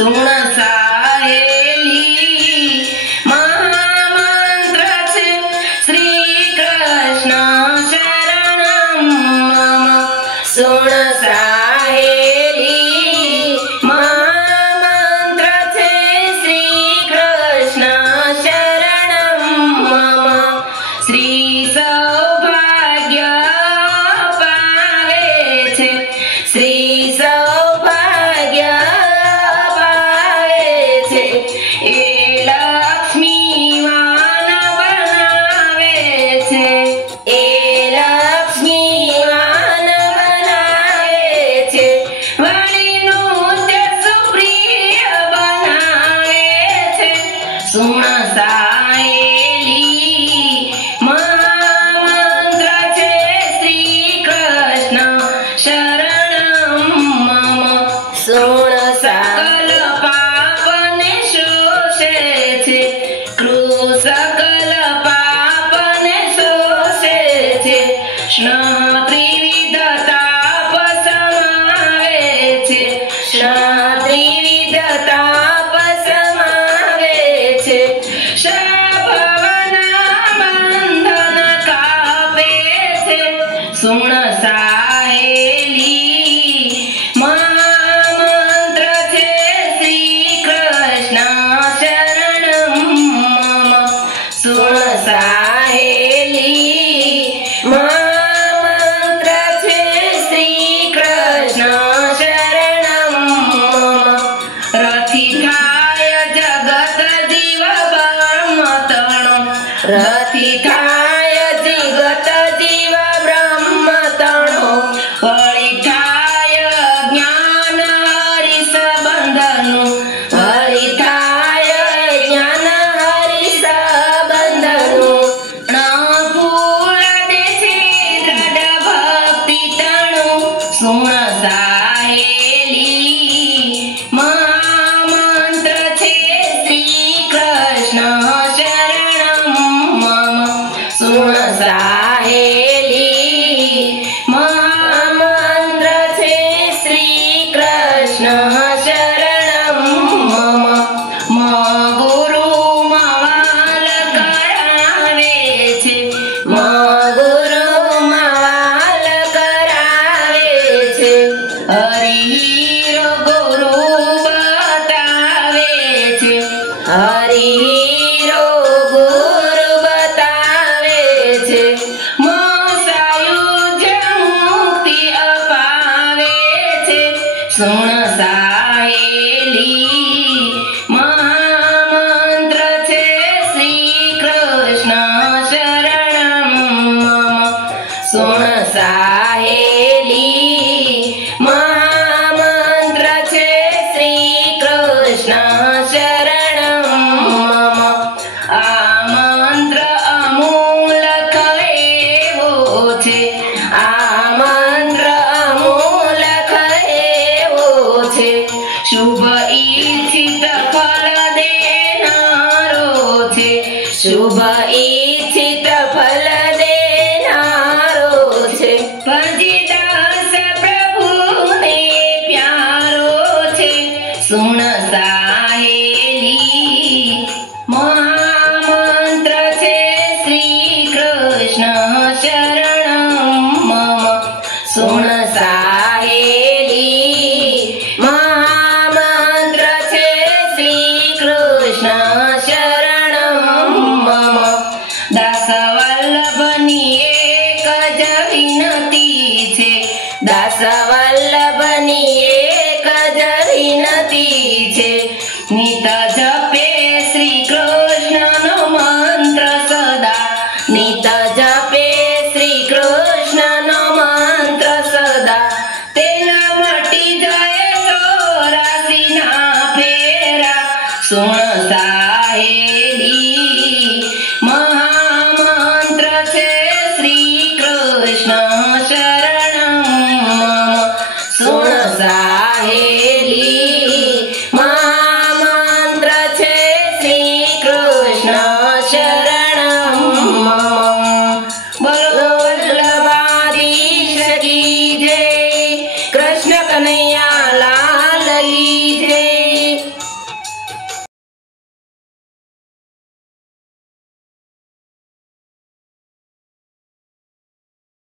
सुन साहेली महामंत्र छे श्री कृष्ण शरणम मम। सुन साहेली महामंत्र छे श्री कृष्ण शरणम मम। श्री सौभाग्य पावे छे श्री सौभाग्य पावे छे ए लक्ष्मीवान बनावे छे ए लक्ष्मीवान बनावे छे वाणीનું તે સુપ્રિય બનાવે છે। સુન સાહેલી महामंत्र छे श्री कृष्ण शरणम मम। सुन सकल पापने शोषे छे सकल पापने शोषे छे स्नेह त्रिविध ताप समावे छे स्नेह त्रिविध ताप समावे छे भवना बंधन कापे छे। सुन साहेली महामंत्र छे श्री कृष्ण शरणम मम। सुन साहेली महामंत्र छे श्री कृष्ण शरणम मम। रथी थाय जगत जीव ब्रह्मतणो रथी थाय जगत जीव ब्रह्मतणो हरि थाय ज्ञान हरि संबंधनु हरि थाय ज्ञान हरि संबंधनु न फूल देशे दृढ़ भक्ति तणु। सुन साहेली महामंत्र छे श्री कृष्ण शरणम मम। सुन साहेली महामंत्र छे श्री कृष्ण शरणम मम। गुरु मवाल करावे छे गुरु मवाल करावे छे हरि हीरो गुरु बतावे छे हरि हीरो गुरु बतावे छे मोक्षायुज मुक्ति अपावे छे। सुन साहेली महामंत्र छे श्री कृष्ण शरणम मम। सुन साहेली महामंत्र छे श्री कृष्ण शरणम मम। आ मंत्र अमूलक एवो छे आ मंत्र अमूलक एवो छे शुभ इच्छित फल देनारो छे शुभ इच्छित फल देनारो छे। भजिदास प्रभुने प्यारो छे। सुन साहेली महामंत्र छे श्री कृष्ण शरणम मम। सुन साहेली महामंत्र छे श्री कृष्ण शरणम मम। दास वल्लभनी एक ज विनती छे दास वल्लभनी एक ज विनती छे नित जपे श्री कृष्ण नो मंत्र सदा नित जपे श्री कृष्ण नो मंत्र सदा तेना मटी जाए 84 फेरा। सुन सा